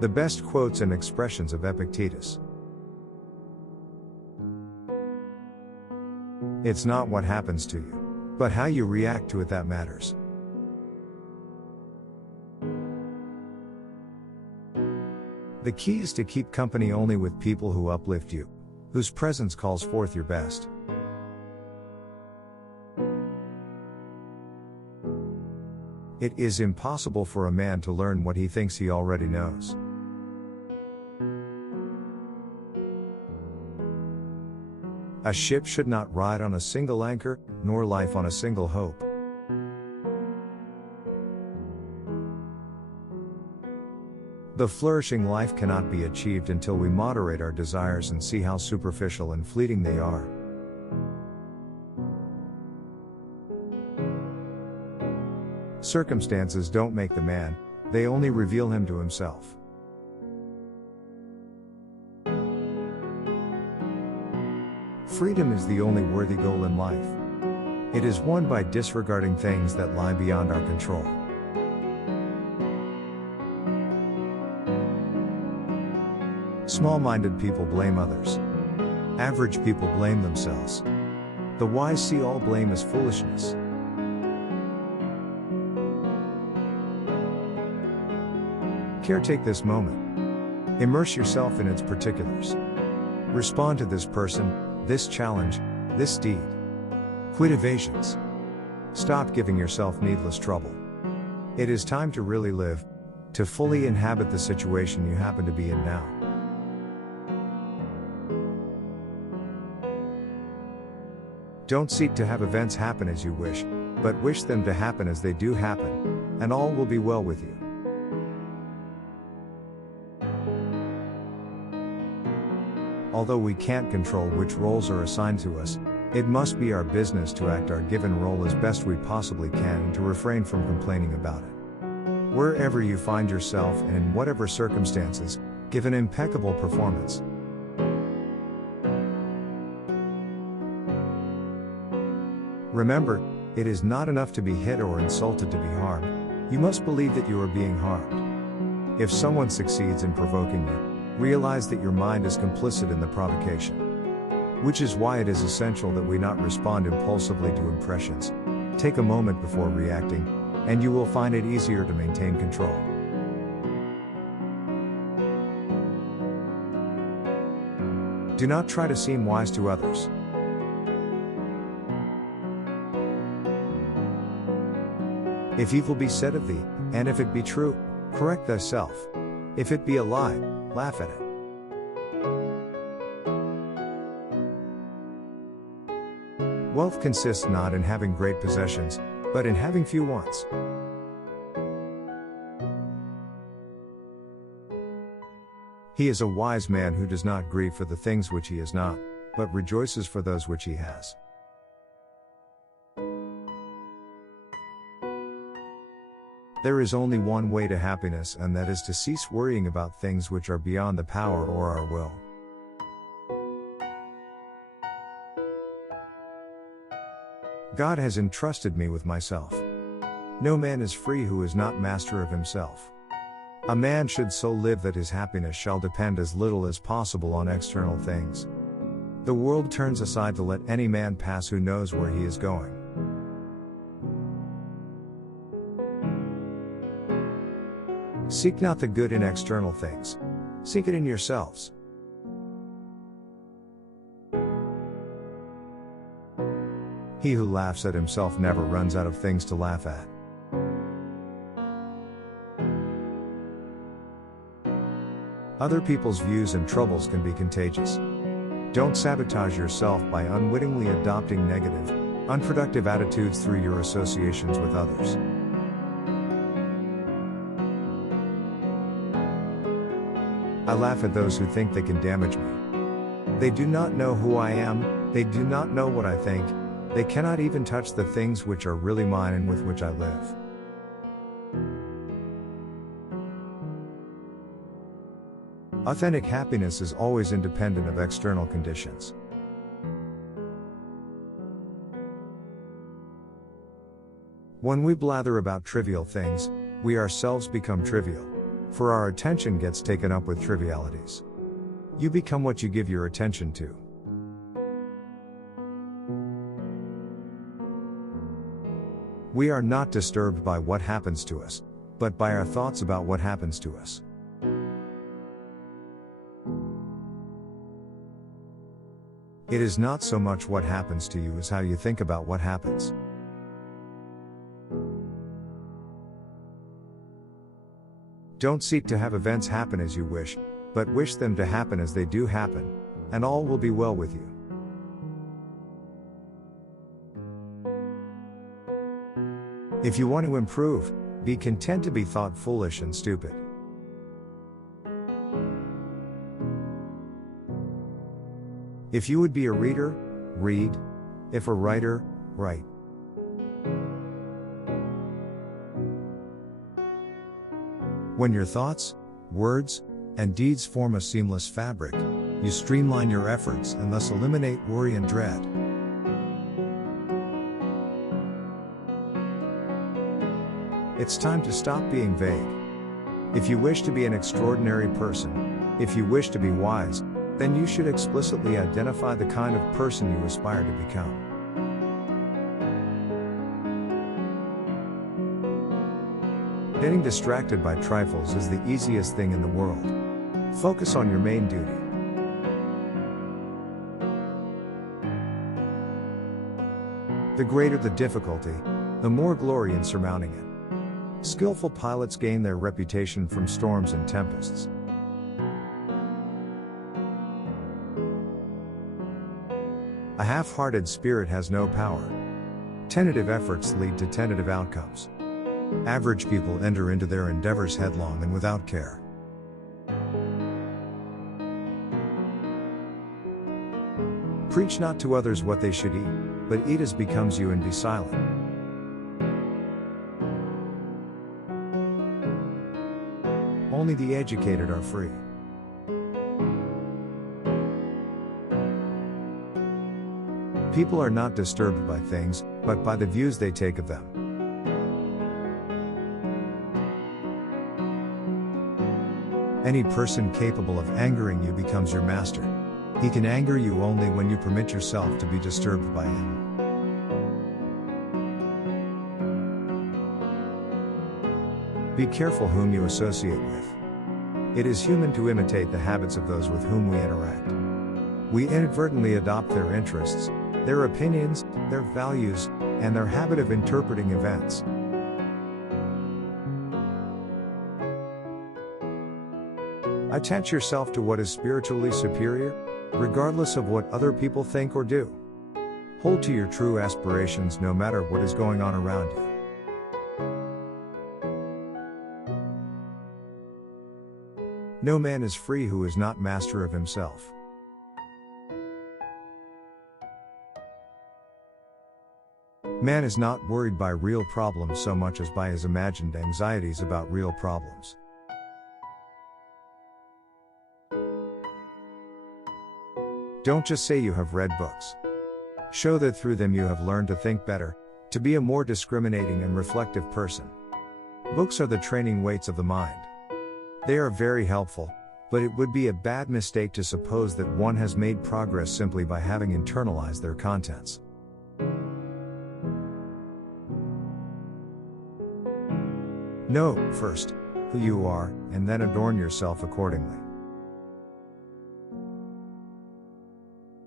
The best quotes and expressions of Epictetus. It's not what happens to you, but how you react to it that matters. The key is to keep company only with people who uplift you, whose presence calls forth your best. It is impossible for a man to learn what he thinks he already knows. A ship should not ride on a single anchor, nor life on a single hope. The flourishing life cannot be achieved until we moderate our desires and see how superficial and fleeting they are. Circumstances don't make the man, they only reveal him to himself. Freedom is the only worthy goal in life. It is won by disregarding things that lie beyond our control. Small-minded people blame others. Average people blame themselves. The wise see all blame as foolishness. Caretake this moment. Immerse yourself in its particulars. Respond to this person, this challenge, this deed. Quit evasions. Stop giving yourself needless trouble. It is time to really live, to fully inhabit the situation you happen to be in now. Don't seek to have events happen as you wish, but wish them to happen as they do happen, and all will be well with you. Although we can't control which roles are assigned to us, it must be our business to act our given role as best we possibly can and to refrain from complaining about it. Wherever you find yourself and in whatever circumstances, give an impeccable performance. Remember, it is not enough to be hit or insulted to be harmed. You must believe that you are being harmed. If someone succeeds in provoking you, realize that your mind is complicit in the provocation. Which is why it is essential that we not respond impulsively to impressions. Take a moment before reacting, and you will find it easier to maintain control. Do not try to seem wise to others. If evil be said of thee, and if it be true, correct thyself. If it be a lie, laugh at it. Wealth consists not in having great possessions, but in having few wants. He is a wise man who does not grieve for the things which he has not, but rejoices for those which he has. There is only one way to happiness, and that is to cease worrying about things which are beyond the power or our will. God has entrusted me with myself. No man is free who is not master of himself. A man should so live that his happiness shall depend as little as possible on external things. The world turns aside to let any man pass who knows where he is going. Seek not the good in external things. Seek it in yourselves. He who laughs at himself never runs out of things to laugh at. Other people's views and troubles can be contagious. Don't sabotage yourself by unwittingly adopting negative, unproductive attitudes through your associations with others. I laugh at those who think they can damage me. They do not know who I am, they do not know what I think, they cannot even touch the things which are really mine and with which I live. Authentic happiness is always independent of external conditions. When we blather about trivial things, we ourselves become trivial, for our attention gets taken up with trivialities. You become what you give your attention to. We are not disturbed by what happens to us, but by our thoughts about what happens to us. It is not so much what happens to you as how you think about what happens. Don't seek to have events happen as you wish, but wish them to happen as they do happen, and all will be well with you. If you want to improve, be content to be thought foolish and stupid. If you would be a reader, read. If a writer, write. When your thoughts, words, and deeds form a seamless fabric, you streamline your efforts and thus eliminate worry and dread. It's time to stop being vague. If you wish to be an extraordinary person, if you wish to be wise, then you should explicitly identify the kind of person you aspire to become. Getting distracted by trifles is the easiest thing in the world. Focus on your main duty. The greater the difficulty, the more glory in surmounting it. Skillful pilots gain their reputation from storms and tempests. A half-hearted spirit has no power. Tentative efforts lead to tentative outcomes. Average people enter into their endeavors headlong and without care. Preach not to others what they should eat, but eat as becomes you and be silent. Only the educated are free. People are not disturbed by things, but by the views they take of them. Any person capable of angering you becomes your master. He can anger you only when you permit yourself to be disturbed by him. Be careful whom you associate with. It is human to imitate the habits of those with whom we interact. We inadvertently adopt their interests, their opinions, their values, and their habit of interpreting events. Attach yourself to what is spiritually superior, regardless of what other people think or do. Hold to your true aspirations no matter what is going on around you. No man is free who is not master of himself. Man is not worried by real problems so much as by his imagined anxieties about real problems. Don't just say you have read books. Show that through them you have learned to think better, to be a more discriminating and reflective person. Books are the training weights of the mind. They are very helpful, but it would be a bad mistake to suppose that one has made progress simply by having internalized their contents. Know, first, who you are, and then adorn yourself accordingly.